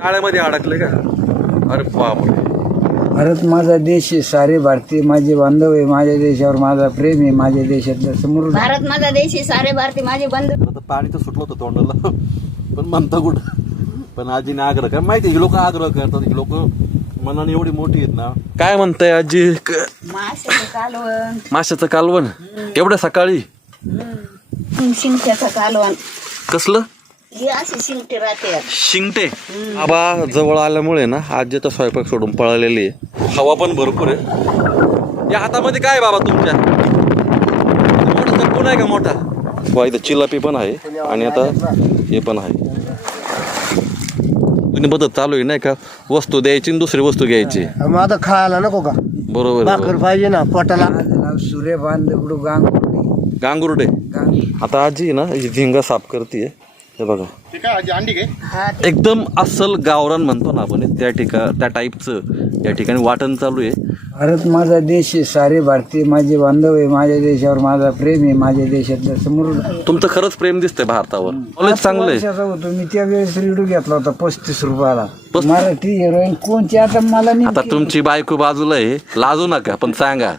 जाळ्यामध्ये अडकले का? अरे बापरे. भारत माझा देश आहे, सारे भारतीय माझे बांधव आहे, माझ्या देशावर माझा प्रेम आहे, माझ्या देशातलं समृद्ध. भारत माझा देश आहे, सारे भारतीय माझे बंधू. आता पाणी तर सुटलं होतं तोंडाला, पण म्हणता कुठं. पण आजीने आग्रह काय माहिती, लोक आग्रह करतात, लोक मनाने एवढी मोठी आहेत ना. काय म्हणताय आजी? माशाचं कालवण, माशाचं कालवण एवढ्या सकाळी? शिंगट्याचं कालवण. कसलं? हे असे शिंगटे राहते. शिंगटे. आबा जवळ आल्यामुळे ना आजी तर स्वयंपाक सोडून पळालेली आहे. हवा पण भरपूर आहे. या हातामध्ये काय बाबा तुमच्या? मोठा चप्पू नाही का मोठा? वा, इथं चिलापी पण आहे आणि आता हे पण आहे. तुम्ही बदल चालू आहे नाही का, वस्तू द्यायची आणि दुसरी वस्तू घ्यायची. मग आता खायला नको का? बरोबर. भाकर पाहिजे ना पोटाला. सूर्यपान दगडू गांगुर्डे. आता आजी ना ही झिंगा साफ करते. हे बघा, एकदम अस्सल गावरान म्हणतो ना आपण, त्या टाईपचं या ठिकाणी वाटण चालू आहे. भारत माझा देश आहे, सारे भारतीय माझे बांधव आहे, माझ्या देशावर माझा प्रेम आहे, माझ्या देशातलं समृद्ध. तुमचं खरंच प्रेम दिसतंय भारतावर. कॉलेज चांगलं आहे. होतो मी त्यावेळेस रेडिओ घेतला होता 35 रुपयाला. मराठी हिरोईन कोणची आता मला नाही. आता तुमची बायको बाजूला आहे, लाजू नका, पण सांगा.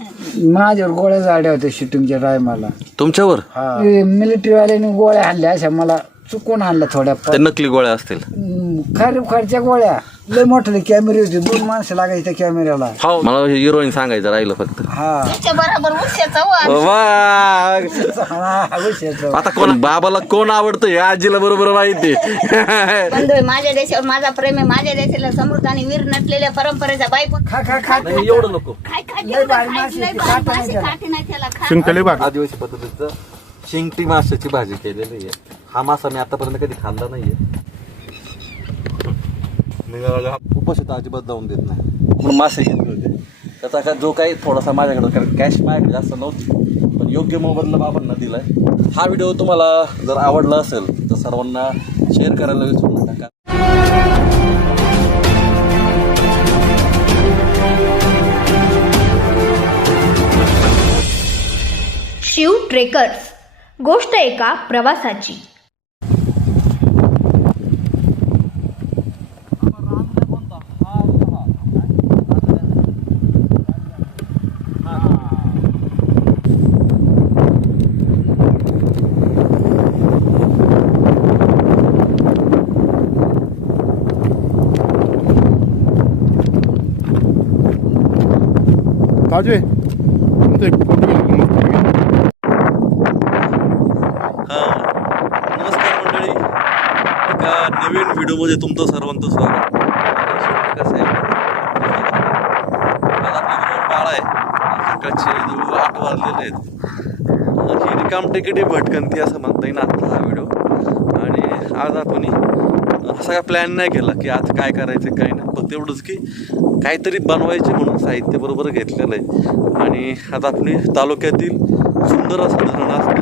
माझ्यावर गोळ्या झाड्या होत्या शूटिंगच्या टायमाला. तुमच्यावर मिलिटरीवाल्याने गोळ्या आणल्या अशा, मला चुकून आणल्या थोड्या. ते नकली गोळ्या असतील. खरच्या गोळ्या. लय मोठे कॅमेरे होते, 2 माणसं लागायचे त्या कॅमेऱ्याला. हो, मला हिरोईन सांगायचं राहिलं फक्त. त्याच्या बरोबर उश्याचा आता कोण बाबाला कोण आवडतं हे आजीला बरोबर माहिती. बंधू आहे, माझ्या देशावर माझा प्रेम आहे, माझ्या देशाला समृद्ध आणि वीर नटलेल्या परंपरेचा बायको. एवढं नको. आदिवासी पद्धतीचं शिंगटी माशाची भाजी केलेली आहे. हा मासा मी आतापर्यंत कधी खाल्ला नाहीये. उपाशी अजिबात जाऊन देत नाही म्हणून मासे घेतले होते. त्याचा का जो काही थोडासा माझ्याकडे, कारण कॅश माझ्याकडे जास्त नव्हती, पण योग्य मोबदला बाबांना दिलाय. हा व्हिडिओ तुम्हाला जर आवडला असेल तर सर्वांना शेअर करायला विसरू नका. शिव ट्रेकर्स, गोष्ट एका प्रवासाची. ताजे नमस्कार मंडळी, एका नवीन व्हिडिओमध्ये तुमचं सर्वांचं स्वागत. कसं आहे, आज आपल्याबरोबर बाळा आहे. सकाळचे जवळ 8 वाजलेले आहेत. ही रिकाम टेकडी भटकंती असं म्हणता येईल आता हा व्हिडिओ. आणि आज आपण असा काय प्लॅन नाही केला की आज काय करायचं काय नाही, फक्त एवढंच की काहीतरी बनवायचे म्हणून साहित्य बरोबर घेतलेलं आहे. आणि आता आपण तालुक्यातील सुंदर असं धरण असतं,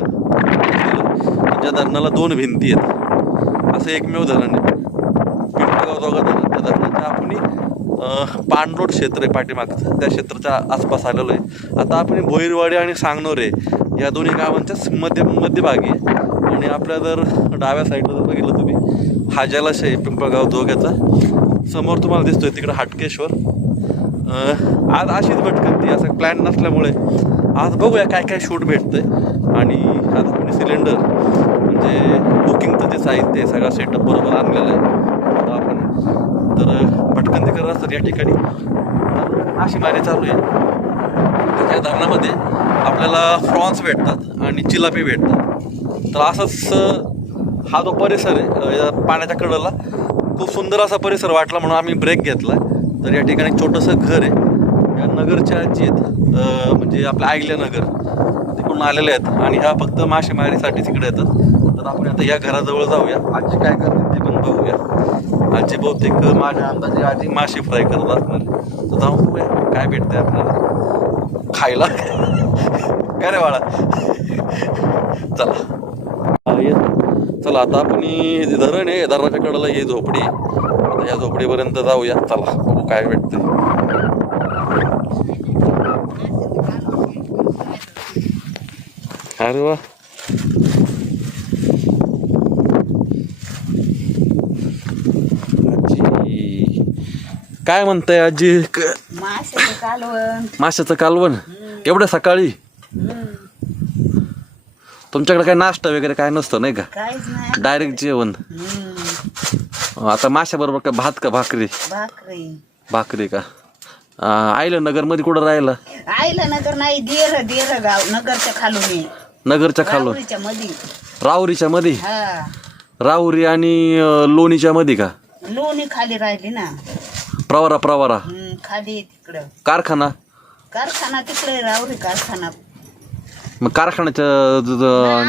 ज्या धरणाला 2 भिंती आहेत, असं एकमेव धरण आहे. पिंपळगाव जोगा धरण. त्या धरणाच्या आपण पाणलोट क्षेत्र आहे पाठीमागचं, त्या क्षेत्राच्या आसपास आलेलो आहे. आता आपण भोईरवाडी आणि सांगनोरे या दोन्ही गावांच्या मध्यभागी आहे. आणि आपल्या जर डाव्या साईडला जर बघितलं तुम्ही, हा जलाशय आहे पिंपळगाव जोग्याचा. समोर तुम्हाला दिसतोय तिकडं हाटकेश्वर. आज अशीच भटकंती, असं प्लॅन नसल्यामुळे आज बघूया काय काय शूट भेटतंय. आणि आज आपण सिलेंडर म्हणजे बुकिंगचं जे साहित्य आहे सगळा सेटअप बरोबर आणलेलं आहे. आता आपण तर भटकंती करत असतात या ठिकाणी. मासेमारी चालू आहे. या धरणामध्ये आपल्याला फ्रॉन्स भेटतात आणि चिलापी भेटतात. तर असंच हा जो परिसर आहे या पाण्याच्या कडेला खूप सुंदर असा परिसर वाटला म्हणून आम्ही ब्रेक घेतला. तर या ठिकाणी छोटंसं घर आहे. या नगरच्या आजी आहेत, म्हणजे आपल्या आईल्या नगर तिकडून आलेले आहेत आणि ह्या फक्त मासेमारीसाठी तिकडे येतात. तर आपण आता या घराजवळ जाऊया. आजी काय करते ते पण बघूया. आजी बहुतेक माझ्या अंदाजे आजी मासे फ्राय करत असणार. तर जाऊन बघूया काय भेटते आपल्याला खायला. काय रे बाळा, चला चला आता आपण धरण आहे, धरणाच्या कडेला ही झोपडी. आता या झोपडीपर्यंत जाऊया. चला बघू काय भेटते. अरे वा, आजी काय म्हणताय आजी माशाचं कालवण. माशाचं कालवण एवढ्या सकाळी? तुमच्याकडे काय नाश्ता वगैरे काय नसतं नाही का? काहीच नाही. डायरेक्ट जेवण. आता माशाबरोबर का भात का भाकरी? भाकरी. भाकरी का? आईला नगर मध्ये कुठं राहिला? आईला नगर नाही, देर गाव नगरच्या खालून आहे. नगरच्या खालून? राहुरीच्या मध्ये. राहुरीच्या मध्ये? हा. राहुरी आणि लोणीच्या मध्ये का? लोणी खाली राहिली ना. प्रवरा खाली तिकडं कारखाना तिकडे राहुरी कारखाना. मग कारखान्याच्या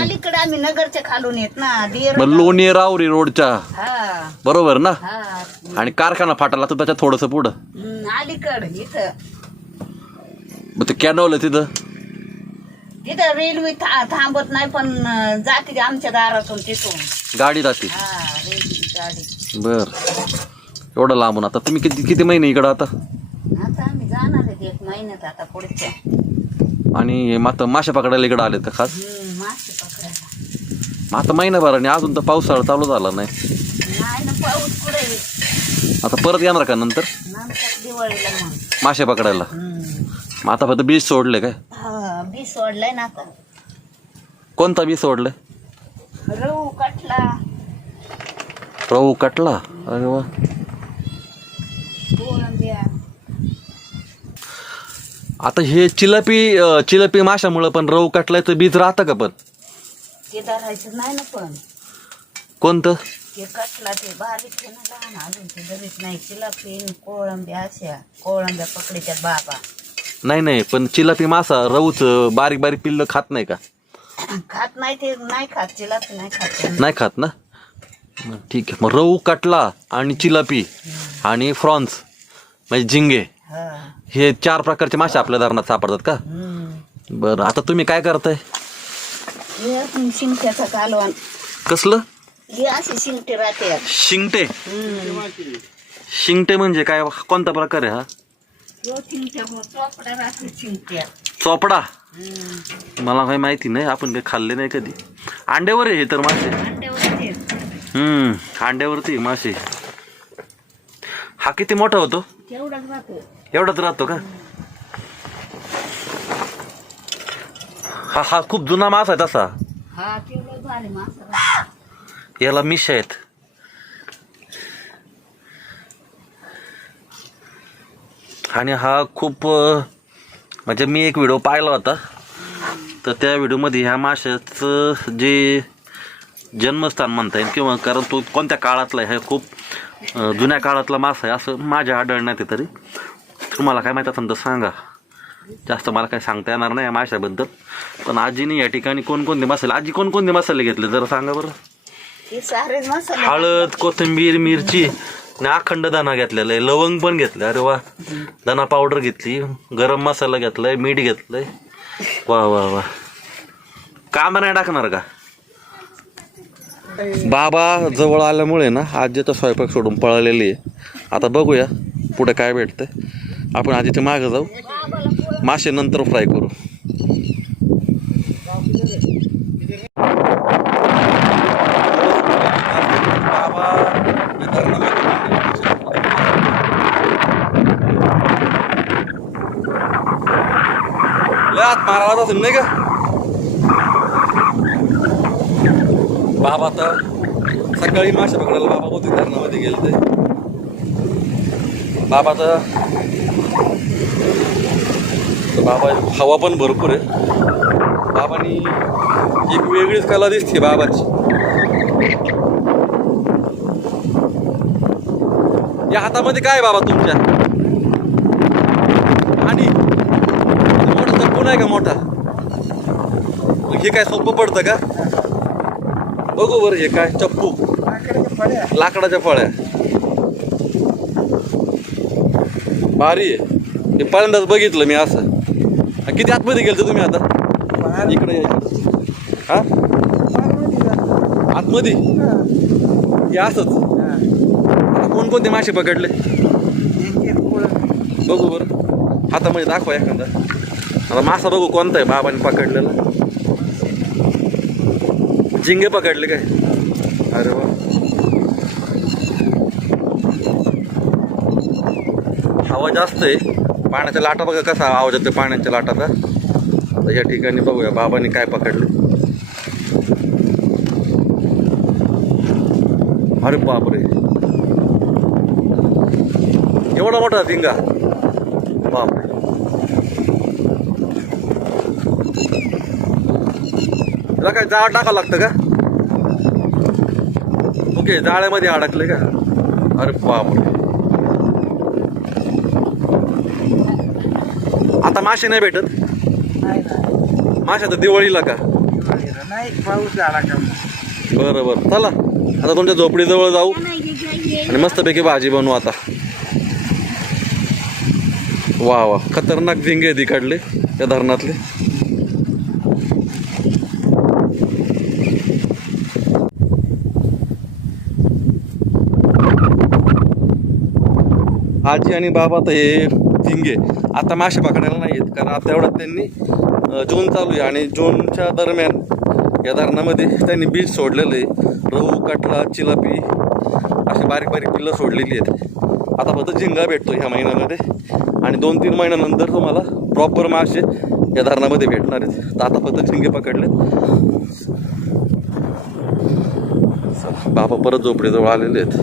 अलीकडे आम्ही नगरच्या खालून येत ना. देर लोणी राहुरी रोडच्या हा बरोबर ना? हा. आणि कारखाना फाटाला तर त्याच्या थोडस पुढं अलीकड इथं. मग ते कॅनॉल आहे तिथं रेल्वे थांबत नाही, पण जाते आमच्या दारातून तिथून गाडी जाते. हा रेल्वे गाडी. बर एवढं लांबून. आता तुम्ही किती महिने इकडं? आता आम्ही जाणार आहे 1 महिन्यात आता पुढच्या. आणि मग मासे पकडायला इकडं आलेत का खास? मासे पकडायला. मग आता महिनाभराने अजून तर पावसाळा चालू झाला नाही. नाही ना, पाऊस कुठे. आता परत येणार का नंतर दिवाळीला मग मासे पकडायला? मग आता फक्त बीज सोडले काय? हा बी सोडलाय ना आता. कोणता बीज सोडले? रहू कटला. रहू कटला? अरे वा. कोळंब्या. आता हे चिलपी माशामुळे पण रहू कटलायचं बीज राहतं का? पण ते धरायचं नाही ना. पण कोणतं? ते कटला ते बारीक आहे ना, लहान अजून ते धरीत नाही. चिलापी कोळंब्या अशा कोळंब्या पकडीच्या बाबा. नाही पण चिलापी मासा रहूच बारीक बारीक पिल्लं खात नाही का? खात नाही ते, नाही खात. चिलापी नाही खात. नाही खात ना? ठीक आहे. मग रहू कटला आणि चिलापी आणि फ्रॉन्स म्हणजे झिंगे हे 4 प्रकारचे मासे आपल्या धरणात सापडतात का? बरं. आता तुम्ही काय करताय? शिंगट्याचं कालवण. कसलं? हे असे शिंगटे राहते. शिंगटे? शिंगटे म्हणजे काय? कोणता प्रकार आहे हा? चोपडा राहते शिंगट्या. चोपडा? मला काही माहिती नाही, आपण काही खाल्ले नाही कधी. अंड्यावर आहे हे तर मासे. अंड्यावरती मासे. हा किती मोठा होतो? एवढाच राहतो का? हा खूप जुना मासा आहे तसा. याला मिश आहेत. आणि हा खूप म्हणजे मी एक व्हिडिओ पाहिला होता, तर त्या व्हिडिओमध्ये ह्या माशाचं जे जन्मस्थान म्हणता येईल किंवा कारण तो कोणत्या काळातला आहे, खूप जुन्या काळातला मासा आहे असं माझ्या आढळण्यात आहे. तरी तुम्हाला काय माहीत असेल तर सांगा. जास्त मला काय सांगता येणार नाही या माशाबद्दल. पण आजीने या ठिकाणी कोणकोणते मसाले, आजी कोणकोणते मसाले घेतले जरा सांगा बरं. हळद, कोथिंबीर, मिरची आणि अखंड दाणा घेतलेला आहे. लवंग पण घेतलं. अरे वा. दाणा पावडर घेतली, गरम मसाला घेतलाय, मीठ घेतलंय. वा वा वा. कांदा नाही टाकणार का? बाबा जवळ आल्यामुळे ना आजी तर स्वयंपाक सोडून पळालेली आहे. आता बघूया पुढे काय भेटतंय. आपण आजीच्या मागं जाऊ, मासे नंतर फ्राय करू. हात मारावा असेल नाही का बाबा? आता सकाळी मासे पकडायला बाबा होते धरणामध्ये गेले. बाबा तर बाबा हवा पण भरपूर आहे. बाबांनी एक वेगळीच कला दिसते बाबाची. या हातामध्ये काय बाबा तुमच्या? आणि मोठा चप्पू नाही का मोठा? हे काय सोपं पडतं का? बघू बरं. हे काय? चप्पू, लाकडाच्या फळ्या. भारी आहे. हे पहिल्यांदाच बघितलं मी असं. किती आतमध्ये गेलते तुम्ही आता? इकडे यायचं. हा आतमध्ये हे असंच. कोणकोणते मासे पकडले बघू बरं. हातामध्ये दाखवा एखादा. आता मासा बघू कोणता आहे बाबाने पकडलेला. झिंगे पकडले काय? अरे वा. हवा जास्त आहे. पाण्याच्या लाटा बघा कसा आवाज येतो पाण्याच्या लाटाचा. आता या ठिकाणी बघूया बाबांनी काय पकडले. अरे बापरे, एवढा मोठा धिंगा, बापरे. तुला काय जाळ टाकावं लागतं का? ओके, जाळ्यामध्ये अडकले का? अरे बापरे. आता मासे नाही भेटत? मासे तर दिवाळीला का? नाही, पाऊस झाला का? बरं बरं, चला आता तुमच्या झोपडीजवळ जाऊ आणि मस्तपैकी भाजी बनवू आता. वा वा, खतरनाक झिंगे आहेत इकडले त्या धरणातले. आजी आणि बाबा तर हे झिंगे आता मासे पकडायला नाही आहेत, कारण आता एवढ्यात त्यांनी जून चालू आहे आणि जूनच्या दरम्यान या धरणामध्ये त्यांनी बीज सोडलेलं आहे. रहू, कटला, चिलापी अशी बारीक बारीक पिल्लं सोडलेली आहेत. आता फक्त झिंगा भेटतो ह्या महिन्यामध्ये आणि 2-3 महिन्यानंतर तुम्हाला प्रॉपर मासे या धरणामध्ये भेटणार आहेत. तर आता फक्त झिंगे पकडले. बाबा परत झोपडीजवळ आलेले आहेत.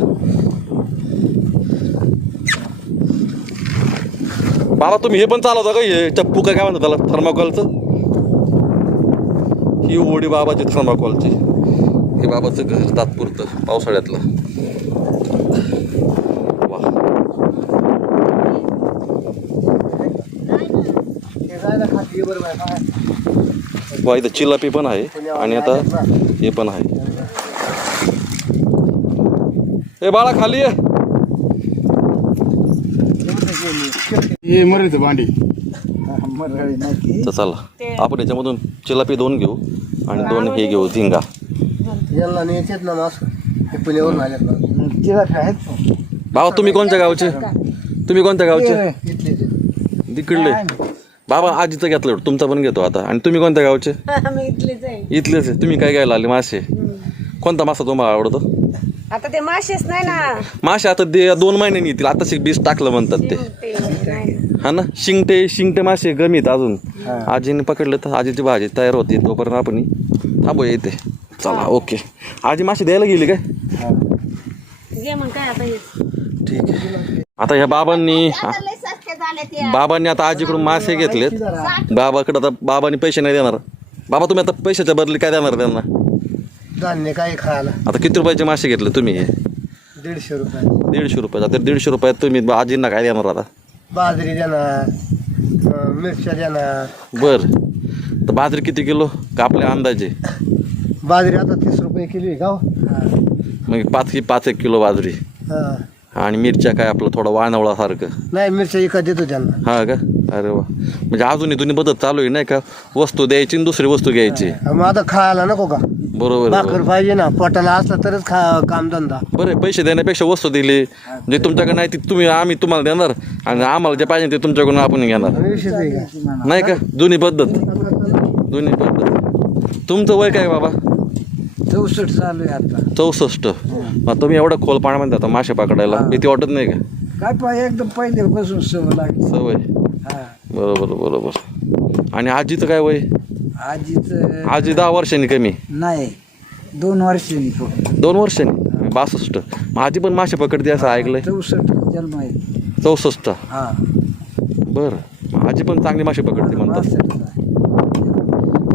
बाबा तुम्ही हे पण चालवता का, हे चप्पू काय म्हणतात त्याला, थर्माकॉलचं? ही ओढी बाबाची थर्माकॉलची. हे बाबाचं घर तात्पुरतं पावसाळ्यातलं. वा, इथं चिलापी पण आहे आणि आता हे पण आहे. हे बाळा खाली आहे. हे मराठी भांडी. तर चला आपण याच्यामधून चिलापी 2 घेऊ आणि 2 हे घेऊ झिंगा. याला न्यायचेत ना मास, हे पुण्यावरून आलेत ना. चिलापी आहेत. बाबा तुम्ही कोणत्या गावचे? तुम्ही कोणत्या गावचे? तिकडले. बाबा आजीचं घेतलं, तुमचा पण घेतो आता. आणि तुम्ही कोणत्या गावचे? इथलेच आहे. तुम्ही काय घ्यायला आले? मासे. कोणता मासा तुम्हाला आवडतो? आता ते मासेच नाही ना. मासे आता 2 महिन्यांनी येतील. आता बीज टाकलं म्हणतात ते, हा ना. शिंगटे मासे गमीत अजून. आजीने पकडले तर आजीची भाजी तयार होती, तोपर्यंत आपण थांबू येते. चला ओके. आजी मासे द्यायला गेली काय? ठीक आहे. आता ह्या बाबांनी आता आजीकडून मासे घेतलेत. बाबाकडे आता बाबांनी पैसे नाही देणार. बाबा तुम्ही आता पैशाच्या बदली काय देणार त्यांना? धान्य काय खायला. आता किती रुपयाचे मासे घेतले तुम्ही? 150 रुपये. 150 रुपये. आता 150 रुपयात तुम्ही आजींना काय देणार आता? बाजरी देणार, मिरच्या देणार. बर, तर बाजरी किती किलो का आपल्या अंदाजे? बाजरी आता 30 रुपये किलो आहे का? मग 5 किलो बाजरी. आणि मिरच्या काय आपलं थोडं वानवळासारखं? नाही, मिरच्या एका देतो त्यांना. हा का? अरे वा, म्हणजे अजूनही तुम्ही बदल चालू आहे नाही का? वस्तू द्यायची आणि दुसरी वस्तू घ्यायची. मग आता खायला नको का? बरोबर. भाकर पाहिजे ना, पोटाला असला तरच कामधंदा. बरं, पैसे देण्यापेक्षा वस्तू दिली म्हणजे तुमच्याकडे नाही ती तुम्ही तुम्हाला देणार आणि आम्हाला जे पाहिजे ते तुमच्याकडून आपण घेणार, विषय आहे का? नाही का? जुनी पद्धत. तुमचं वय काय बाबा? 64 चालू आहे आता. 64. मग तुम्ही एवढं खोल पाण्यामध्ये आता मासे पकडायला भीती वाटत नाही का? काय एकदम पहिल्यापासून सवय लागली. सवय. बरोबर. आणि आजीचं काय वय? आजी 10 वर्षांनी कमी? नाही, 2 वर्षांनी. 2 वर्षांनी? 62. मग आजी पण मासे पकडते असं ऐकलंय. 64 जन्म आहे. 64. बरं, आजी पण चांगली मासे पकडते म्हणतात.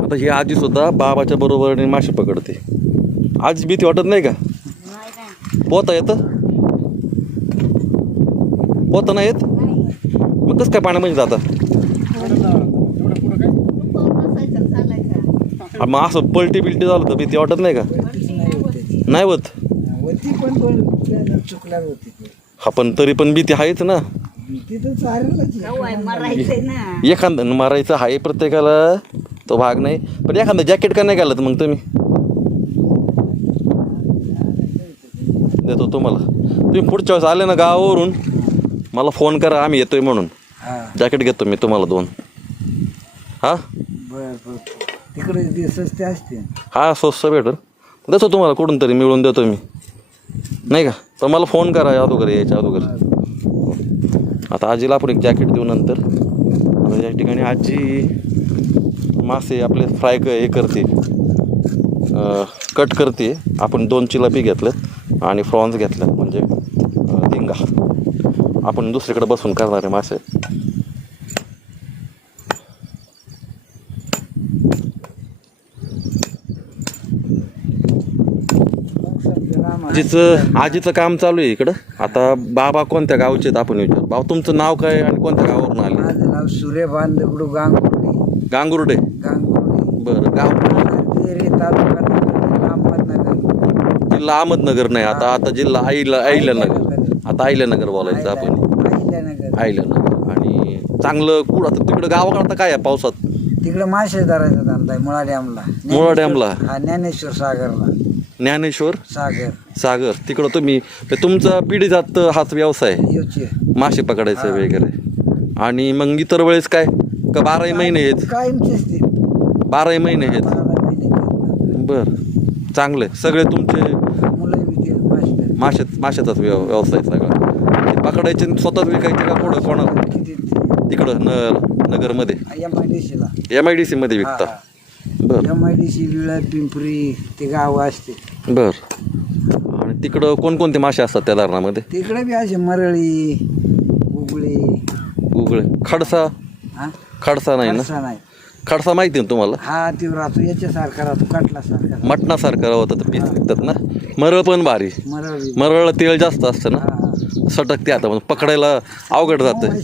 आता ही आजी सुद्धा बाबाच्या बरोबरीने मासे पकडते. आजी भीती वाटत नाही का? पोहता येतं? पोहता नाही येत? मग कसं काय पाण्यामध्ये जाता? मग असं पलटी बिलटी झालं तर भीती वाटत नाही का? नाही होत. हा, पण तरी पण भीती आहेच ना. एखादा मारायचं आहे प्रत्येकाला, तो भाग नाही. पण एखादा जॅकेट का नाही घालत मग तुम्ही? देतो तुम्हाला. तुम्ही पुढच्या वेळेस आले ना गावावरून मला फोन करा, आम्ही येतोय म्हणून. जॅकेट घेतो मी तुम्हाला 2. हा तिकडे स्वस्त असते. हा, स्वस्त भेटेल. देतो तुम्हाला कुठून तरी मिळून देतो मी, नाही का? तर मला फोन करा अगोदर, यायच्या अगोदर. आता आजीला आपण एक जॅकेट देऊ नंतर. आता या ठिकाणी आजी मासे आपले फ्राय हे करते, कट करते. आपण 2 चिलापी घेतल्यात आणि फ्रॉन्स घेतल्यात म्हणजे झिंगा. आपण दुसरीकडे बसून करणारे मासे. आजीचं काम चालू आहे इकडं. आता बाबा कोणत्या गावचे आहेत आपण विचार. बाबा तुमचं नाव काय आणि कोणत्या गावावरून आले? माझं नाव सूर्यभान दगडू गांगुर्डे. गांगुर्डे. गांगुर्डे बरं. गाव तेरे तालुका अहमदनगर. जिल्हा अहमदनगर नाही, आता जिल्हा अहिल्यानगर. आता अहिल्यानगर बोलायचं आपण. अहिल्यानगर. अहिल्यानगर. आणि चांगलं कुठं आता तिकडं गावाकडं आता काय आहे पावसात? तिकडे मासे धरायचा धंदा आहे मुळा डॅमला. मुळा डॅमला. हा, ज्ञानेश्वर सागरला. ज्ञानेश्वर सागर तिकडं तुम्ही तुमचा पिढीजात हाच व्यवसाय आहे, योचे मासे पकडायचं वगैरे. आणि मग इतर वेळेस काय का 12 महिने आहेत? कायमचेच ते 12 महिने आहेत. 12 महिने. बरं, चांगलं आहे. सगळे तुमचे मुलं बी ते मासे माशाचाच व्यवसाय सगळा. ते पकडायचे आणि स्वतःच विकायचे का पुढं कोणाला? किती तिकडं नगरमध्ये MIDC ला. MIDC मध्ये विकता? बरं. MIDC विळा पिंपरी ते गाव असते. बरं. आणि तिकडं कोणकोणते मासे असतात त्या धरणामध्ये? तिकडे बी असे मरळी, उगळे. खडसा? हा खडसा नाही ना? खडसा नाही. खडसा माहिती ना तुम्हाला? हा ती राहतो याच्यासारखा राहतो, कटलासारखा. मटणासारखं होतं तर पीस निघतात ना. मरळ पण भारी. मरळी. मरळला तेल जास्त असतं ना, हा. सटकते आता पकडायला अवघड जातं.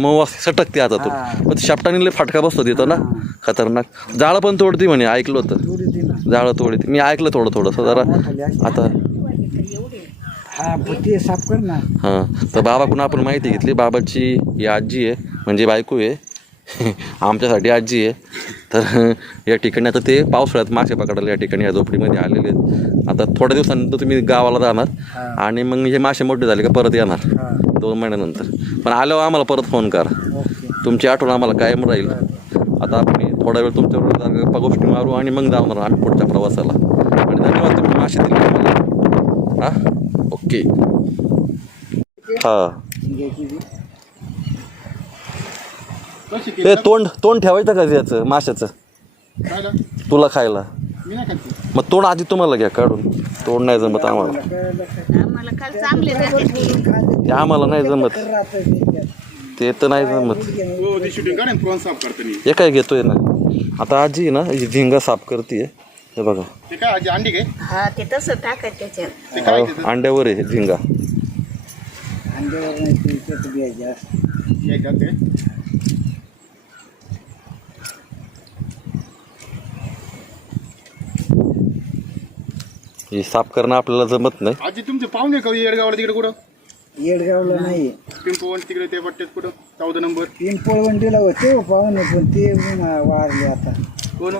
मग सटकते आता तो. पण शापटानीला फाटका बसतो तिथं ना, खतरनाक. जाळं पण तोडते म्हणे, ऐकलं होतं. थोडी ती ना. जाळं तोडते मी ऐकलं थोडंसं जरा. आता हा ते साफ कर ना. हां, तर बाबाकडून आपण माहिती घेतली. बाबाची ही आजी आहे म्हणजे बायको आहे, आमच्यासाठी आजी आहे. तर या ठिकाणी आता ते पावसाळ्यात मासे पकडायला या ठिकाणी या झोपडीमध्ये आलेले आहेत. आता थोड्या दिवसानंतर तुम्ही गावाला जाणार आणि मग हे मासे मोठे झाले का परत येणार 2 महिन्यानंतर. पण आल्यावर आम्हाला परत फोन करा, तुमची आठवण आम्हाला कायम राहील. आता आपण थोडा वेळ तुमच्याबरोबर गप्पा गोष्टी मारू आणि मग जाणार आम्ही पुढच्या प्रवासाला. आणि धन्यवाद तुम्ही मासे दिले आम्हाला. हां, ओके. हां, ते तोंड ठेवायचं का याचं माशाचं तुला खायला? मग तोंड आधी तुम्हाला घ्या काढून. तोंड नाही जमत आम्हाला. आम्हाला काल चांगले जाते. ते आम्हाला नाही जमत, ते तर नाही जमत. हे काय घेतोय ना आता आजी ना, ही झिंगा साफ करते. हे बघा, हा ते तसं टाकायचं त्याच्यात. अंड्यावर आहे झिंगा. अंड्यावर नाही ते विकत घ्यायचे असते. ही साफ करणं आपल्याला जमत नाही. आजी तुमचे पाहुणे का येडगावला तिकडे कुठं? येडगावला नाही, पिंपवण तिकडे ते पट्ट्यात कुठं 14 नंबर. पिंपळवंडीला होते हो पाहुणे, पण ते वारले आता. कोण?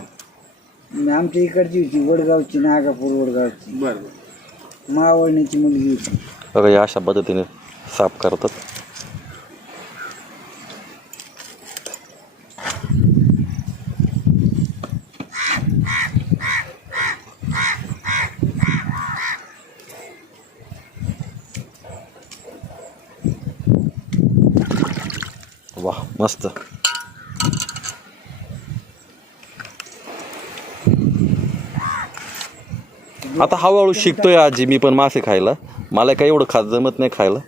आमच्या इकडची होती, वडगावची, नागापूर वडगावची. बरं. मावळणीची मुलगी होती. बघा या अशा पद्धतीने साफ करतात. वाह, मस्त. आता हळूहळू शिकतोय आजी मी पण मासे खायला. मला काही एवढं खास जमत नाही खायला.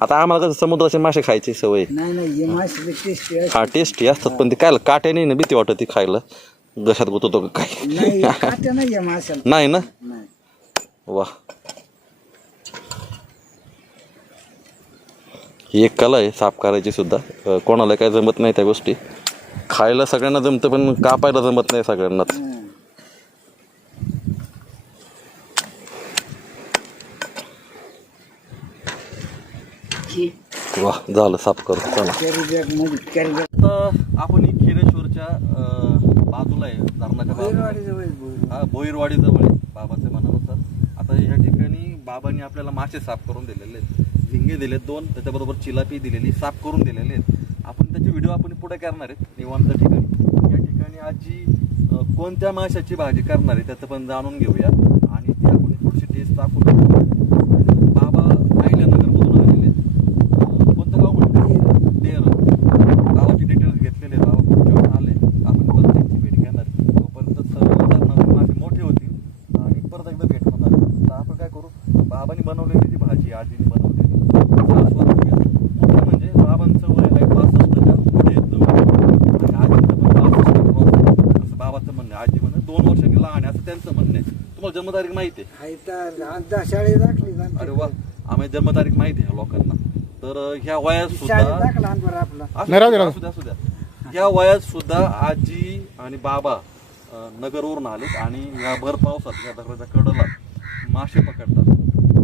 आता आम्हाला कसं समुद्राचे मासे खायची सवय. नाही हे मासे टेस्टी आहे. हा, टेस्टी असतात पण ते काय काट्या नाही ना, भीती वाटत ती खायला. घशात गुततो का काय? नाही काट्या नाही आहे माशाला. नाही ना. नाही. वा, ही एक कला आहे साफ करायची सुद्धा. कोणाला काय जमत नाही त्या गोष्टी. खायला सगळ्यांना जमतं पण कापायला जमत नाही सगळ्यांनाच. वा, झालं साफ करतो. चला, आपण खिरेश्वरच्या बाजूला आहे, धरणाच्या भोईरवाडी जवळ आहे बाबाच्या मनानुसार. आता ह्या ठिकाणी बाबांनी आपल्याला मासे साफ करून दिलेले आहेत, झिंगे दिलेत 2, त्याच्याबरोबर चिलापी दिलेली, साफ करून दिलेले आहेत. आपण त्याचे व्हिडिओ आपण पुढे करणार आहेत निवांत ठिकाणी. या ठिकाणी आजी कोणत्या माशाची भाजी करणार आहे त्याचं पण जाणून घेऊया आणि ती आपण थोडीशी टेस्ट दाखवून. बाबा अहिल्यानगरमधून आलेले आहेत. कोणतं गाव म्हणतात? जन्मतारीख माहिती आहे? आहे तर आता शाळेत दाखली अरे वा, आम्ही जन्मतारीख माहिती आहे ह्या लोकांना. तर ह्या वयात सुद्धा शाळेत दाखला आणतो आपला. असू द्या, असू द्या, असू द्या. ह्या वयात सुद्धा आजी आणि बाबा नगरवरून आलेत आणि ह्या भर पावसात या धरणाच्या कडेला मासे पकडतात.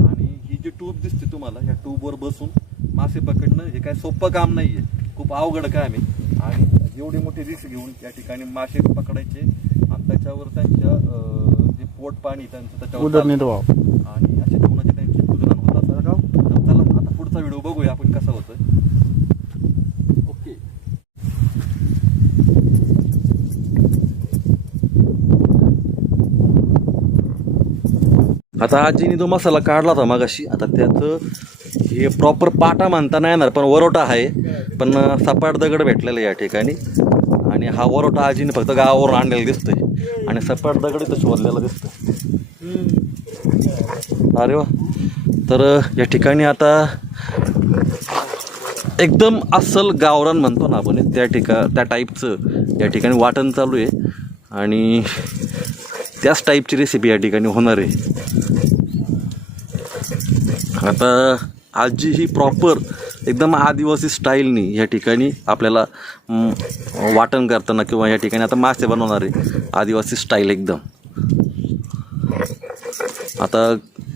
आणि ही जी ट्यूब दिसते तुम्हाला, ह्या ट्यूबवर बसून मासे पकडणं हे काय सोपं काम नाहीये, खूप अवघड काम आहे. आणि एवढी मोठी रिस्क घेऊन या ठिकाणी मासे पकडायचे आणि त्याच्यावर त्यांच्या जे पोट पाणी त्यांचं त्याच्यावर चालतं. आणि अशा जीवनाची त्यांची गुजराण होत असतात. तर चला आता पुढचा व्हिडिओ बघूया आपण कसा होतोय. ओके. आता आजीने जो मसाला काढला होता मगाशी, आता त्याचं हे प्रॉपर पाटा म्हणता नाही येणार, पण वरोटा आहे. पण सपाट दगड भेटलेला या ठिकाणी. आणि हा वरोटा आजीने फक्त गावावरून आणलेला दिसतोय आणि सपाट दगड इथं शोधलेला दिसतोय. अरे वा. तर या ठिकाणी आता एकदम अस्सल गावरान म्हणतो ना आपण, त्या टाईपचं या ठिकाणी वाटण चालू आहे. आणि त्याच टाईपची रेसिपी या ठिकाणी होणार आहे. आता आजी ही प्रॉपर एकदम आदिवासी स्टाईलनी या ठिकाणी आपल्याला वाटण करताना किंवा या ठिकाणी आता मासे बनवणार आहे आदिवासी स्टाईल एकदम. आता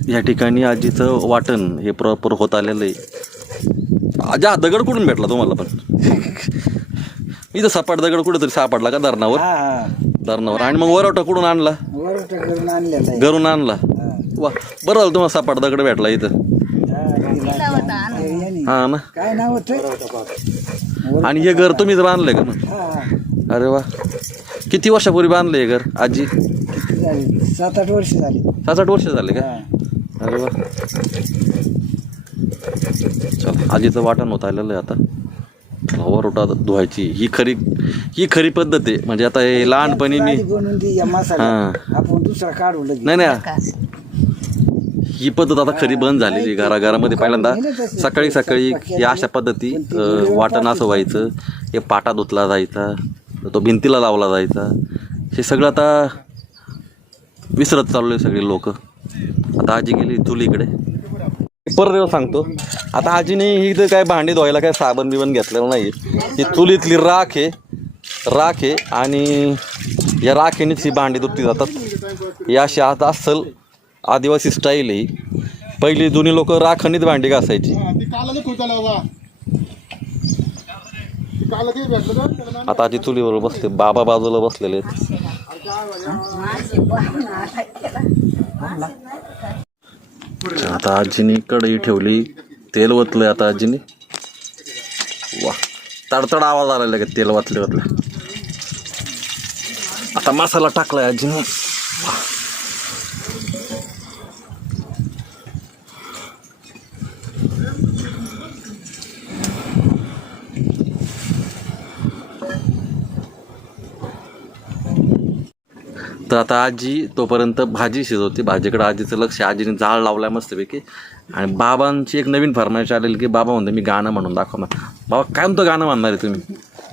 या ठिकाणी आजीचं वाटण हे प्रॉपर होत आलेलं आहे. आजी हा दगड कुठून भेटला तुम्हाला? पण इथं सपाट दगड कुठेतरी सापडला का धरणावर? धरणावर. आणि मग वरवटा कुठून आणला? वरोटा करून आणलेला आहे. घरून आणला. वा, बरं झालं तुम्हाला सपाट दगड भेटला इथं. हा ना. काय नाव होतं? आणि हे घर तुम्हीच बांधलंय का मग? हा. अरे वा. किती वर्षापूर्वी बांधलं हे घर आजी? किती झाले? 7-8 वर्ष झाली. 7-8 वर्ष झाले का? हा. अरे वा. चला, आजीचं वाटण होत आलेलं आहे आता. वरोटा धुवायची ही खरी पद्धत आहे. म्हणजे आता हे लहानपणी मी बनवून ती या मसाला आपण दुसरा काढू लगेच. नाही ही पद्धत आता खरी बंद झालेली घराघरामध्ये. पहिल्यांदा सकाळी या अशा पद्धती वाटण असं व्हायचं. हे पाटा धुतला जायचा, तो भिंतीला लावला जायचा. हे सगळं आता विसरत चाललोय सगळे लोक. आता आजी गेली चुलीकडे. परत सांगतो, आता आजीने इथं काय भांडी धुवायला काय साबण बिबन घेतलेलं नाही. ही चुलीतली राख आहे आणि या राखेनेच ही भांडी धुतली जातात. ही अशी आता अस्सल आदिवासी स्टाईल आहे. पहिली जुनी लोक राखणीत भांडी घासायची. आता आजी चुलीवर बसते, बाबा बाजूला बसलेले आहेत. आता आजीने कढई ठेवली, तेल ओतलंय आता आजीने. वा, तडतड आवाज आलेला का तेल ओतल्या. आता मसाला टाकलाय आजीने. तर आता आजी तोपर्यंत भाजी शिजवते. भाजीकडे आजीचं लक्ष. आजीने जाळ लावलाय मस्तपैकी. आणि बाबांची एक नवीन फरमाईश आलेली की बाबा म्हणते मी गाणं म्हणून दाखवणार. बाबा काय म्हणतो गाणं म्हणणार आहे तुम्ही?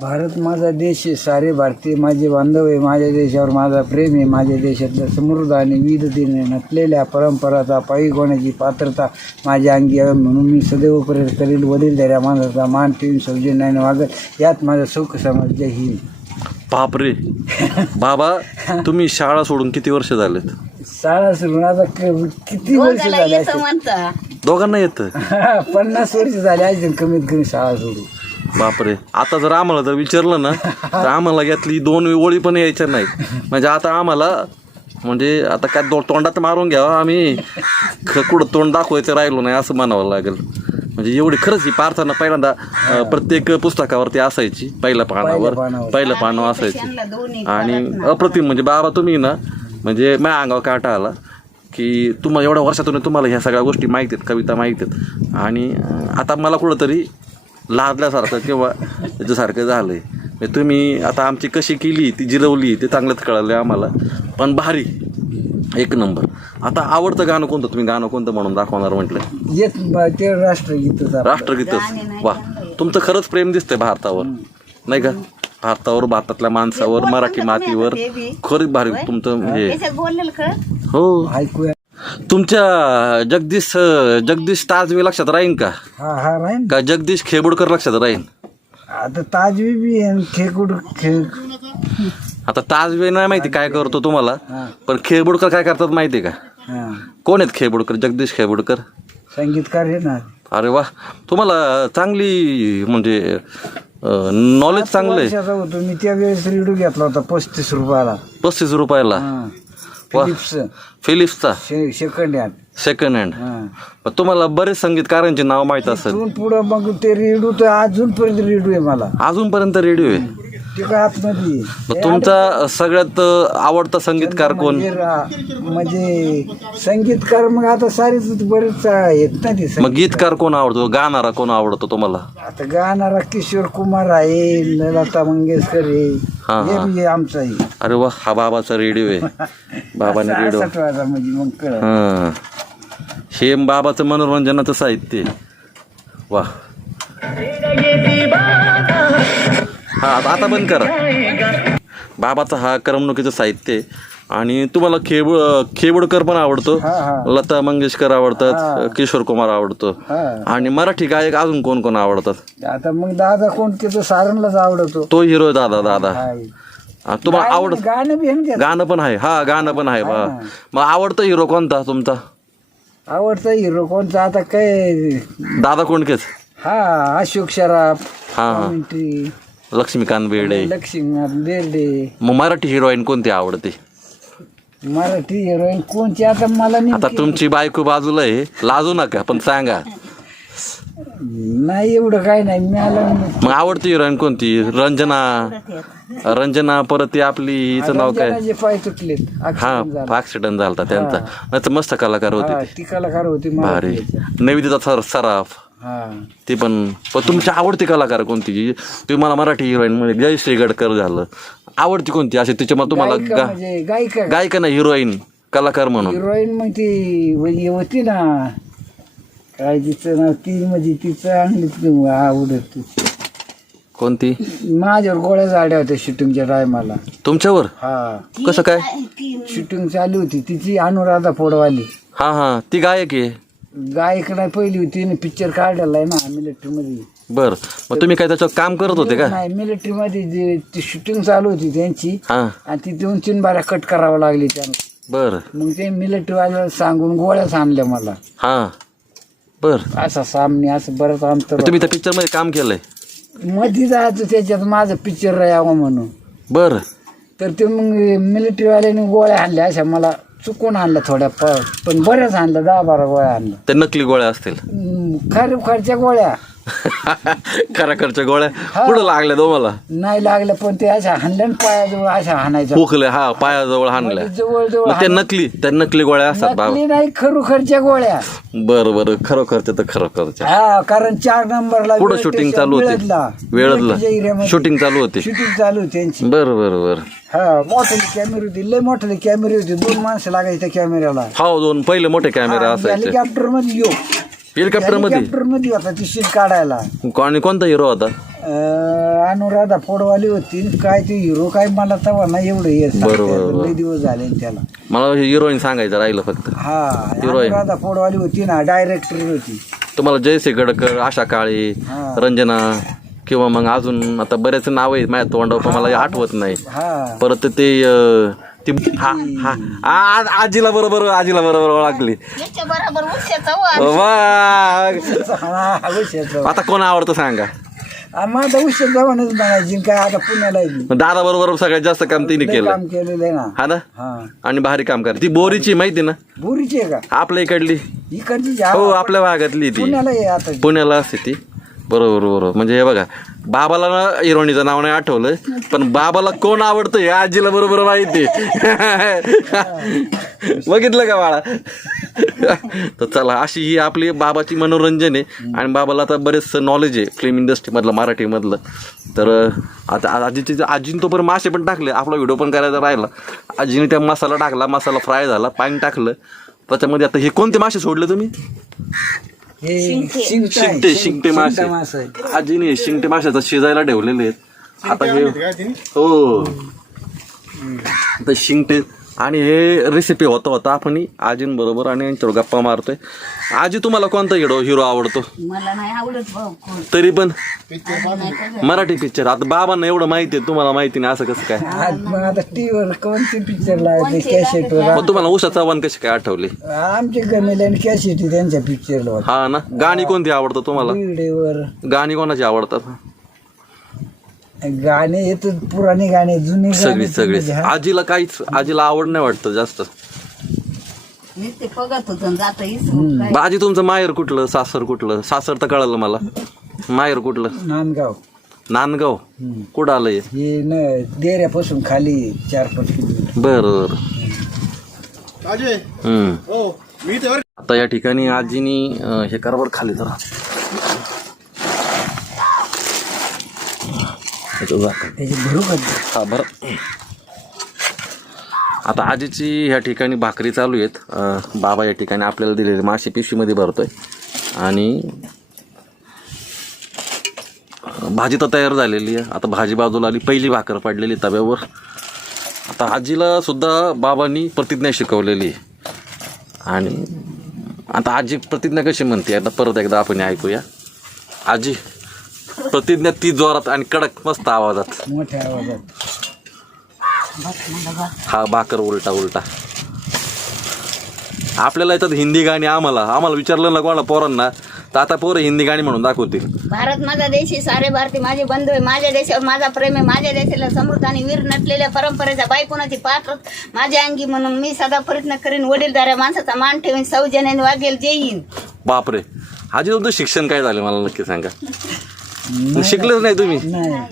भारत माझा देश आहे, सारे भारतीय माझे बांधव आहे. माझ्या देशावर माझा प्रेम आहे. माझ्या देशातल्या समृद्ध आणि विविधतेने नटलेल्या परंपराचा पायी होण्याची पात्रता माझ्या अंगी आहे. म्हणून मी सदैव प्रयत्न करील वडीलधाऱ्या माणसाचा मान ठेवून सौजन्याने वागत. यात माझा सुख समाज. जय हिंद. बापरे. बाबा तुम्ही शाळा सोडून किती वर्ष झालेत? शाळा सुरून आता किती वर्ष झाले असेल? दोघांना येतं? 50 वर्ष झाले असेल कमीत कमी शाळा सोडून. बापरे. आता जर आम्हाला जर विचारलं ना तर आम्हाला यातली 2 ओळी पण यायच्या नाहीत. म्हणजे आता आम्हाला म्हणजे आता काय तोंडात मारून घ्यावं आम्ही, कुठं तोंड दाखवायचं राहिलो नाही असं म्हणावं लागेल. म्हणजे एवढी खरंच ही प्रार्थना पहिल्यांदा प्रत्येक पुस्तकावरती असायची. पहिलं पानं असायची. आणि अप्रतिम म्हणजे बाबा तुम्ही ना म्हणजे माझ्या अंगावर काटा आला की तुम्हाला एवढ्या वर्षातून तुम्हाला ह्या सगळ्या गोष्टी माहिती आहेत, कविता माहिती आहेत. आणि आता मला कुठंतरी लादल्यासारखं किंवा त्याच्यासारखं झालं आहे. म्हणजे तुम्ही आता आमची कशी केली ती जिरवली ते चांगलंच कळलं आम्हाला. पण भारी, एक नंबर. आता आवडतं गाणं कोणतं? तुम्ही गाणं कोणतं म्हणून दाखवणार म्हटलं? ते राष्ट्रगीतच. राष्ट्रगीतच. वा, तुमचं खरंच प्रेम दिसतंय भारतावर, नाही का? भारतावर, भारतातल्या माणसावर, मराठी मातीवर खरंच भारी तुमचं हे. हो. ऐकूया. तुमच्या जगदीश ताजवे लक्षात राहीन का? हा राहीन. का जगदीश खेबुडकर लक्षात राहीन? आता ताजवी बी आहे, आता ताजवे नाही माहिती काय करतो तुम्हाला, हा. पण खेबुडकर काय करतात माहिती का? हा कोण आहेत खेबुडकर? जगदीश खेबुडकर संगीतकार आहे ना. अरे वा, तुम्हाला चांगली म्हणजे नॉलेज चांगलं आहे. वर्षाचा होतो मी त्यावेळेस रेडिओ घेतला होता 35 रुपयाला. 35 रुपयाला. हा. वा. फिलिप्सचा सेकंड हँड. Second hand. हा. तुम्हाला बरेच संगीतकारांचे नाव माहित असेल. इथून पुढं मग ते रेडिओ तर अजूनपर्यंत रेडिओ आहे मला. अजूनपर्यंत रेडिओ आहे. ते काय आतमध्ये आहे. मग तुमचा सगळ्यात आवडता संगीतकार कोण? म्हणजे संगीतकार मग आता सारेच बरेच आहेत ना ते. मग गीतकार कोण आवडतो? गाणारा कोण आवडतो तुम्हाला? आता गाणारा किशोर कुमार आहे, लता मंगेशकर आहे, हा, हे हा. बी आमचं आहे. अरे वा, हा बाबाचा रेडिओ आहे. बाबाने असं रेडिओ. आठवायचा म्हणजे मग कळलं. हा, हे बाबाचं मनोरंजनाचं साहित्य आहे. वा. हा, आता बंद करा. बाबाचा हा करमणुकीचं साहित्य आहे. आणि तुम्हाला खेबुडकर पण आवडतो, हा, हा. लता मंगेशकर आवडतात, हा. किशोर कुमार आवडतो, हा. आणि मराठी गायक अजून कोण कोण आवडतात? आता मग दादा कोणते तो सारंगलाच आवडतो. तो हिरो दादा. हाय. तुम्हाला आवडत? गाणं बी आहे ना त्यात. गाणं पण आहे. हा, गाणं पण आहे. हा. मग आवडतं हिरो कोणता तुमचा? आवडता हिरो कोणता आता काय? दादा कोंडकेच. हा, अशोक शराफ, हा, हा. कॉमेंट्री, लक्ष्मीकांत बेर्डे. लक्ष्मीनाथ बेर्डे. मग मराठी हिरोईन कोणती आवडते? मराठी हिरोईन कोणची आता मला आता नेमकी तुमची बायको बाजूला आहे, लाजू नका, पण सांगा. नाही, एवढं काय नाही मला. मग आवडती हिरोईन कोणती? रंजना, परत ती आपली, हिचं नाव काय? रंजनाचे पाय तुटलेत. हा, accident झाला. ऍक्सिडेंट झाला त्यांचा. नाही तर मस्त कलाकार होते हा, ते. ती कलाकार होती भारी. मराठीची. नैवेदिता सराफ. हा. ती पण तुमची आवडती कलाकार कोणती? तुम्ही मला मराठी हिरोईन मध्ये जयश्री गडकर झालं, आवडती कोणती असे तिच्या तुम्हाला? गायिका म्हणजे गायिका. गायिका नाही, हिरोईन, कलाकार म्हणून. हिरोईन मग ती म्हणजे होती ना, काय तिचं नाव, ती म्हणजे तिचं आणली आवडत. कोणती? माझ्यावर गोळ्या झाड्या होत्या शूटिंगच्या टायमाला. तुमच्यावर? हा, कसं काय? शूटिंग चालू होती तिची, अनुराधा पोडवाली. हा, हा. ती गायक आहे. गायक नाही पहिली होती, पिक्चर काढलेला आहे ना मिलिटरी मध्ये. बर. मग तुम्ही काय त्याच्यावर काम करत होते का? नाही, मिलिटरी मध्ये जी ती शूटिंग चालू होती त्यांची, हा. आणि ती 2-3 बाऱ्या कट करावं लागली त्यांना. बर. मग ते मिलिटरी वाल्याला सांगून गोळ्याच आणल्या मला. हा. बर. असा सामने असं बरंच अंतर. तुम्ही त्या पिक्चर मध्ये काम केलंय? मध्ये जायचं त्याच्यात माझं पिक्चर यावं म्हणून. बर. तर ते मग मिलिटरीवाल्याने गोळ्या आणल्या अशा, मला चुकून आणल्या थोड्या, पण बऱ्याच आणल्या, 10-12 गोळ्या आणल्या. ते नकली गोळ्या असतील. खरच्या गोळ्या. खऱ्याकडच्या गोळ्या कुठं लागल्या तुम्हाला? नाही लागल्या, पण ते अशा हाणल्या ना पायाजवळ, अशा हाणायच्या हुकल्या. हा, पायाजवळ हाणल्या. जवळ मग ते नकली गोळ्या असतात बाबा. नाही, खरोखरच्या गोळ्या. बरं, खरोखरच्या तर खरोखरच्या. हा, कारण 4 नंबरला पुढं शूटिंग चालू होते. वेळदला शूटिंग चालू होते. शूटिंग चालू होती त्यांची. बरं. हा, मोठाली कॅमेरे होती, लय मोठाली कॅमेरे होती, 2 माणसं लागायची त्या कॅमेऱ्याला. हो, 2 पहिले मोठे कॅमेरा असायचे. हेलिकॉप्टर मध्ये येऊ, हेलिकॉप्टर मध्ये. हेलिकॉप्टर मध्ये होता ती शीट काढायला. आणि कोणता हिरो होता? अनुराधा पोडवाली होती. काय ते हिरो काय मला तवा नाही एवढं येत. बरोबर. लय दिवस झाले ना त्याला. मला हिरोईन सांगायचं राहिलं फक्त. हा, हिरोईन. अनुराधा पोडवाली होती ना, डायरेक्टर होती. तुम्हाला जयश्री गडकर, आशा काळे, हा. रंजना, किंवा मग अजून आता बरेच नाव आहेत माझ्या तोंडावर, पण मला आठवत नाही. हा, परत ते आजीला बरोबर ओळखली. याच्या बरोबर उश्याचा वा. उशीर आता कोण आवडतं सांगा? माझा उशीर जाऊनच म्हणायची. काय आता पुण्याला आहे. दादा बरोबर सगळ्यात जास्त काम तिने लय केलं. काम केलेलं आहे ना. हा ना. हा, आणि भारी काम कर. ती बोरीची माहिती ना, बुरीची आहे का? आपल्या इकडली. इकडची हो, आपल्या भागातली ती. पुण्याला आहे आता. पुण्याला असते ती. बरोबर. म्हणजे हे बघा, बाबाला ना हिरोणीचं नाव नाही आठवलं, पण बाबाला कोण आवडतं हे आजीला बरोबर माहिती. बघितलं का बाळा? तर चला, अशी ही आपली बाबाची मनोरंजन आहे. आणि बाबाला आता बरेच नॉलेज आहे फिल्म इंडस्ट्रीमधलं, मराठीमधलं. तर आता आजीने तो पण मासे पण टाकले. आपला व्हिडिओ पण करायचा राहिला. आजीने त्या मसाला टाकला, मसाला फ्राय झाला, पाणी टाकलं त्याच्यामध्ये. आता हे कोणते मासे सोडले तुम्ही? शिंगटे मासे. आजीने शिंगटे माशाचा शिजायला ठेवलेले आहेत. आता हे हो, आता शिंगटे आणि हे रेसिपी होता आपण आजींबरोबर आणि यांच्यावर गप्पा मारतोय. आजी तुम्हाला कोणता हिरो आवडतो? मला नाही आवडत भाऊ कोण. तरी पण नाही का? मराठी पिक्चर. आता बाबांना एवढं माहिती आहे, तुम्हाला माहिती नाही असं कसं काय? आज मग आता टीव्हीवर कोणते पिक्चर लागले कॅसेटवर? मग तुम्हाला उषा चव्हाण कशी काय आठवली? आमचे गमेल आणि कॅसेट त्यांच्या पिक्चरला होते. हा ना. गाणी कोणती आवडतात तुम्हाला? व्हिडिओवर गाणी कोणाची आवडतात? गाणे येत पुराणे गाणे जुने सगळी गाणे सगळी. आजीला आवड नाही वाटतं जास्त. मी ते बघत होतो जात इसरून काय. आजी तुमचं माहेर कुठलं, सासर कुठलं? सासर तर कळलं मला, माहेर कुठलं? नांदगाव. नांदगाव कुठं आलंय? हे न देऱ्यापासून खाली 4-5 किलोमीटर. बरं. अजय हो मी तर आता या ठिकाणी आजीनी हे कारभार खाली जरा त्याची बरोबर. हा बरं. आता आजीची ह्या ठिकाणी भाकरी चालू आहेत. बाबा या ठिकाणी आपल्याला दिलेले मासे पिशवीमध्ये भरतोय आणि भाजी तर तयार झालेली आहे. आता भाजी बाजूला आली, पहिली भाकर पडलेली तव्यावर. आता आजीला सुद्धा बाबांनी प्रतिज्ञा शिकवलेली आहे आणि आता आजी प्रतिज्ञा कशी म्हणते आता परत एकदा आपण ऐकूया. आजी प्रतिज्ञा ती जोरात आणि कडक मस्त आवाजात. मोठ्या आवाजात. हा भाकर उलटा. आपल्याला येतात हिंदी गाणी. आम्हाला विचारलं ना कोणाला पोरांना तर आता पोरं हिंदी गाणी म्हणून दाखवतील. भारत माझा देश आहे, सारे भारतीय माझे बंधू आहे. माझ्या देशावर माझा प्रेम आहे. माझ्या देशाला समृद्ध आणि वीर नटलेल्या परंपरेच्या बायकोनाची पात्र माझ्या अंगी म्हणून मी सदा प्रयत्न करीन. वडीलधाऱ्या माणसाचा मान ठेवीन. सौजन्याने वागेल. जय हिंद. बापरे. आजी तुमचं शिक्षण काय झालं मला नक्की सांगा. शिकलेच नाही तुम्ही?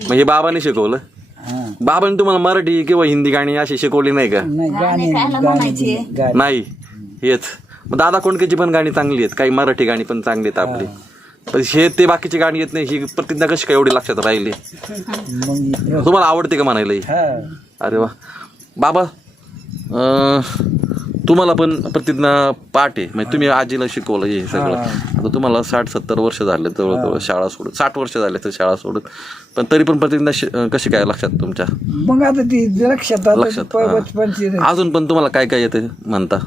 मग हे बाबांनी शिकवलं? हा. बाबांनी तुम्हाला मराठी किंवा हिंदी गाणी अशी शिकवली नाही का? नाही गाणे खायला म्हणायचे. गाणे. नाही. हेच मग दादा कोंडकेची पण गाणी चांगली आहेत, काही मराठी गाणी पण चांगली आहेत आपली. पण हे ते बाकीची गाणी येत नाही. ही प्रतिज्ञा कशी काय एवढी लक्षात राहिली? मग तुम्हाला आवडते का म्हणायला ही? हा. अरे वा. बाबा तुम्हाला पण प्रतिज्ञा पाठ आहे, म्हणजे तुम्ही आजीला शिकवलं हे सगळं. आता तुम्हाला 60-70 वर्ष झाले जवळजवळ शाळा सोडून. 60 वर्ष झाले तर शाळा सोडून, पण तरी पण प्रतिज्ञा कशी काय लक्षात तुमच्या? मग आता ती लक्षात लक्षात, बचपनची. अजून पण तुम्हाला काय काय येते म्हणता?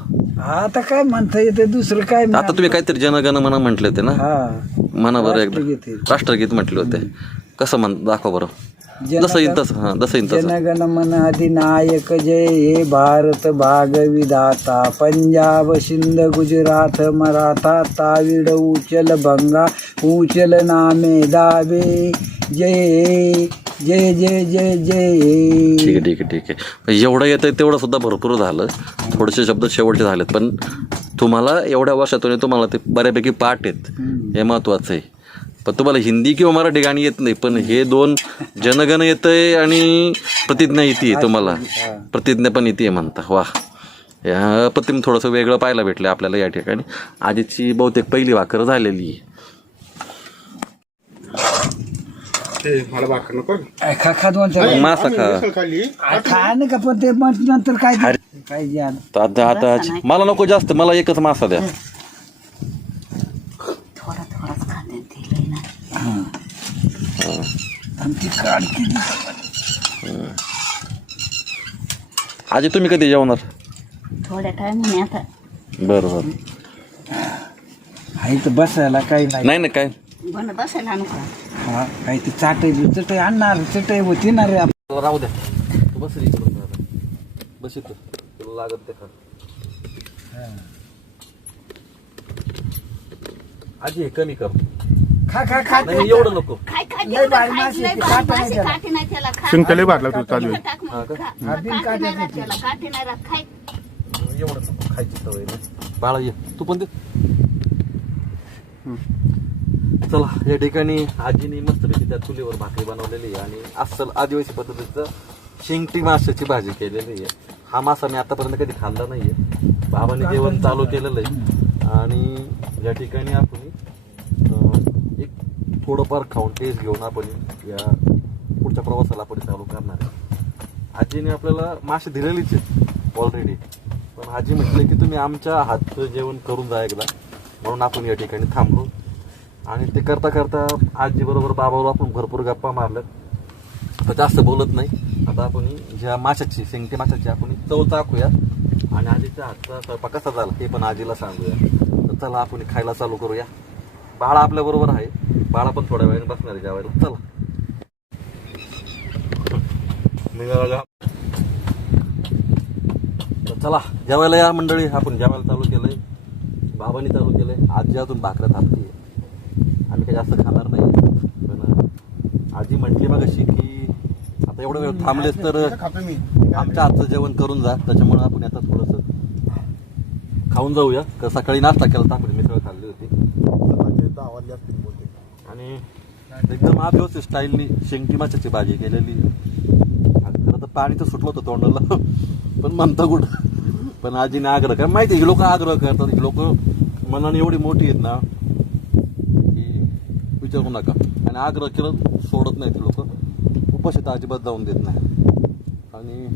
आता काय म्हणता येते दुसरं काय? आता तुम्ही काहीतरी जनगण म्हणा म्हटले होते ना, हा. म्हणा बरं राष्ट्रगीत आहे. एकदा. राष्ट्रगीत म्हटले होते. कसं म्हण दाखवा बरं. जसं येईल तसं. हां जसं येईल तसं. जनगण मन अधिनायक जय हे भारत भाग विधाता. पंजाब सिंध गुजरात मराठा ताविड उचल भंगा उचल नामे दावे. जय जय जय जय जय. ठीक आहे. एवढं येतं तेवढं सुद्धा भरपूर झालं. थोडेसे शब्द शेवटचे झालेत, पण तुम्हाला एवढ्या वर्षातून तुम्हाला ते बऱ्यापैकी पाठ आहेत, हे महत्त्वाचं आहे. पण तुम्हाला हिंदी किंवा मराठी गाणी येत नाही, पण हे 2 जनगण येतंय आणि प्रतिज्ञा येते तुम्हाला. प्रतिज्ञा पण येते म्हणता. वा. या प्रतिम थोडंसं वेगळं पाहायला भेटलं आपल्याला या ठिकाणी. आजीची बहुतेक पहिली भाकर झालेली आहे. ते मला भाकर नको खा 2-4 मासा खा. खाल्ली खा ना का, पण ते मग नंतर काय काय ज्ञान. आता मला नको जास्त, मला एकच मासा द्या. थोडाच खाते ते लई नाही. आणि ती काढते. आजी तुम्ही कधी जेवणार? थोड्या टायमाने आता. बरं. आहे तर बसायला काही नाही. नाही काय बसायला आणू का? हा काही ते चटई आणणार. चटई होती ना रे. राहू द्या. तू बस इकडून बस इथं. तुला लागत ते खा. आजी हे कमी कर. खा नाही एवढं नको. काय लय भारी मासे आहेत, काटे नाही त्याला. काठी नाही त्याला. खा. शिंकले भात लागतो चालू आहे. टाक मग. खा. बिन काठी नाही काट्याचं राहत त्याला. काठी नाही राहत. खाय. एवढं नको खायची सवय नाही. बाळा ये तू पण दे. चला या ठिकाणी आजीने मस्तपैकी त्या चुलीवर भाकरी बनवलेली आहे आणि अस्सल आदिवासी पद्धतीचं शिंगटी माशाची भाजी केलेली आहे. हा मासा मी आतापर्यंत कधी खाल्ला नाहीये. बाबांनी जेवण चालू केलेलं आहे आणि या ठिकाणी आपण एक थोडंफार खाऊन टेस्ट घेऊन आपण या पुढच्या प्रवासाला आपण चालू करणार आहे. आजीने आपल्याला मासे दिलेलीच आहेत ऑलरेडी, पण आजी म्हटलं की तुम्ही आमच्या हातचं जेवण करून जा एकदा, म्हणून आपण या ठिकाणी थांबलो. आणि ते करता करता आजी बरोबर बाबावर आपण भरपूर गप्पा मारल्यात. आता जास्त बोलत नाही. आता आपण ज्या माशाची शेंगटी माशाची आपण चव चाकूया आणि आजीच्या हातचा स्वयंपाक कसा झाला हे पण आजीला सांगूया. तर चला आपण खायला चालू करूया. बाळा आपल्या बरोबर आहे, बाळा पण थोड्या वेळाने बसणार आहे जेवायला. चला तर चला जेवायला या मंडळी. आपण जेवायला चालू केलंय, बाबांनी चालू केलंय. आजी अजून भाकऱ्या थांबते, आम्ही काही जास्त खाणार नाही. पण आजी म्हटली मग अशी की आता एवढं वेळ थांबलेस तर खातो मी. आमच्या हातचं जेवण करून जा. त्याच्यामुळे आपण आता थोडंसं खाऊन जाऊया. तर सकाळी नाश्ता केला तर आपण मिसळ खाल्ली होती सकाळचे 10 वाजले असतील बोलते. आणि एकदम आदिवासी स्टाईलनी शेंगटी माशाची भाजी केलेली. खरं तर पाणी तर सुटलं होतं तोंडाला, पण म्हणतं कुठं. पण आजीने आग्रह कर, माहिती ही लोक आग्रह करतात. ही लोक मनाने एवढी मोठी आहेत ना की विचारू नका. आणि आग्रह केलं सोडत नाही ते लोक. उपाशी तर अजिबात जाऊन देत नाही. आणि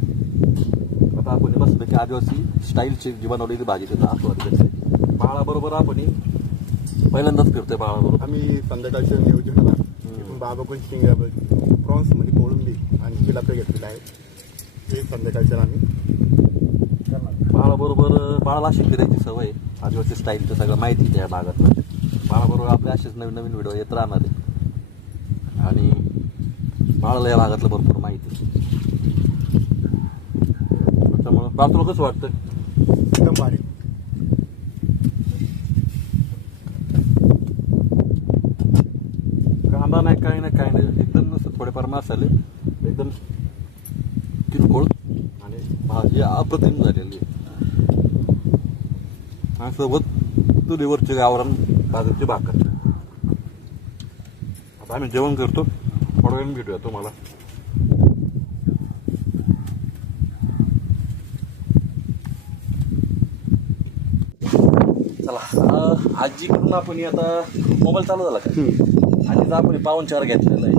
आता आपण मस्तपैकी आदिवासी स्टाईलची जी बनवलेली भाजी त्याचा आस्वाद घेतोय. बाळाबरोबर आपण पहिल्यांदाच फिरतोय बाळाबरोबर. आम्ही संध्याकाळच्या नियोजनाला इथून बाबाकडून शिंगा प्रॉन्स मध्ये कोळंबी आणि चिलापे घेतलेला आहे. ते संध्याकाळच्या आम्ही बाळाबरोबर बाळाला अशी फिरायची सवय, आदिवासी स्टाईलचं सगळं माहिती त्या भागातलं. बाळाबरोबर आपले असेच नवीन नवीन व्हिडिओ येत राहणार आहे. आणि बाळाला या भागातलं भरपूर माहिती. त्याच्यामुळं बाळ तुला कसं वाटतं? एकदम भारी. कांदा नाही काही नाही काही नाही, एकदम नुसतं थोडेफार मसाले, एकदम किरकोळ आणि भाजी अप्रतिम झालेली. आणि सोबत चुलीवरची गावरान बाजूची भाकर. आता आम्ही जेवण करतो, थोड्या वेळाने भेटूया तुम्हाला. चला आजीकडून आपण आता मोबाईल चालू झाला का? आजीचा आपण पाहुणचार घेतलेला आहे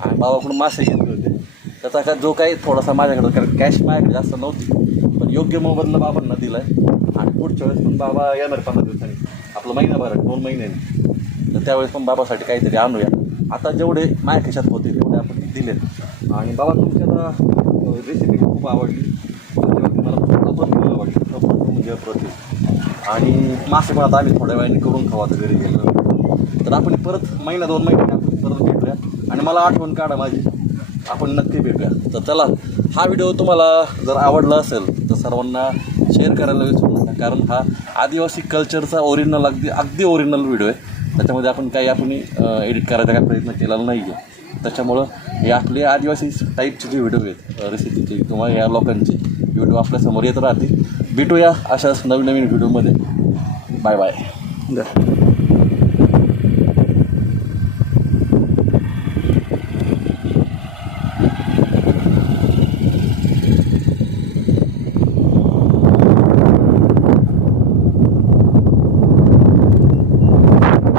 आणि बाबाकडून मासे घेतले होते. त्याचा का जो काही थोडासा माझ्याकडं, कारण कॅश माझ्याकडे जास्त नव्हती, पण योग्य मोबाईलला बाबांना दिला आहे. आणि पुढच्या वेळेस पण बाबा येणार 15 दिवसांनी, आपलं महिनाभर 2 महिन्यांनी. तर त्यावेळेस पण बाबासाठी काहीतरी आणूया. आता जेवढे माझ्या खिशात होते तेवढे आपण दिले. आणि बाबा तुमची आता रेसिपी खूप आवडली, मला पण आवडली म्हणजे अप्रतिम. आणि मासे पण आता आम्ही थोड्या वेळाने करून खावा घरी गेलो तर आपण परत 1-2 महिन्याने आपण परत भेटूया. आणि मला आठवण काढा माझी, आपण नक्की भेटूया. तर चला, हा व्हिडिओ तुम्हाला जर आवडला असेल तर सर्वांना शेअर करायला विसरू नका. कारण हा आदिवासी कल्चरचा ओरिजिनल अगदी ओरिजिनल व्हिडिओ आहे. त्याच्यामध्ये आपण एडिट करायचा काही प्रयत्न केलेला नाही आहे. त्याच्यामुळं हे आपले आदिवासी टाईपचे जे व्हिडिओ आहेत रेसिपीचे किंवा या लोकांचे व्हिडिओ आपल्यासमोर येत राहतील. भेटूया अशाच नवीन नवीन व्हिडिओमध्ये. Bye bye.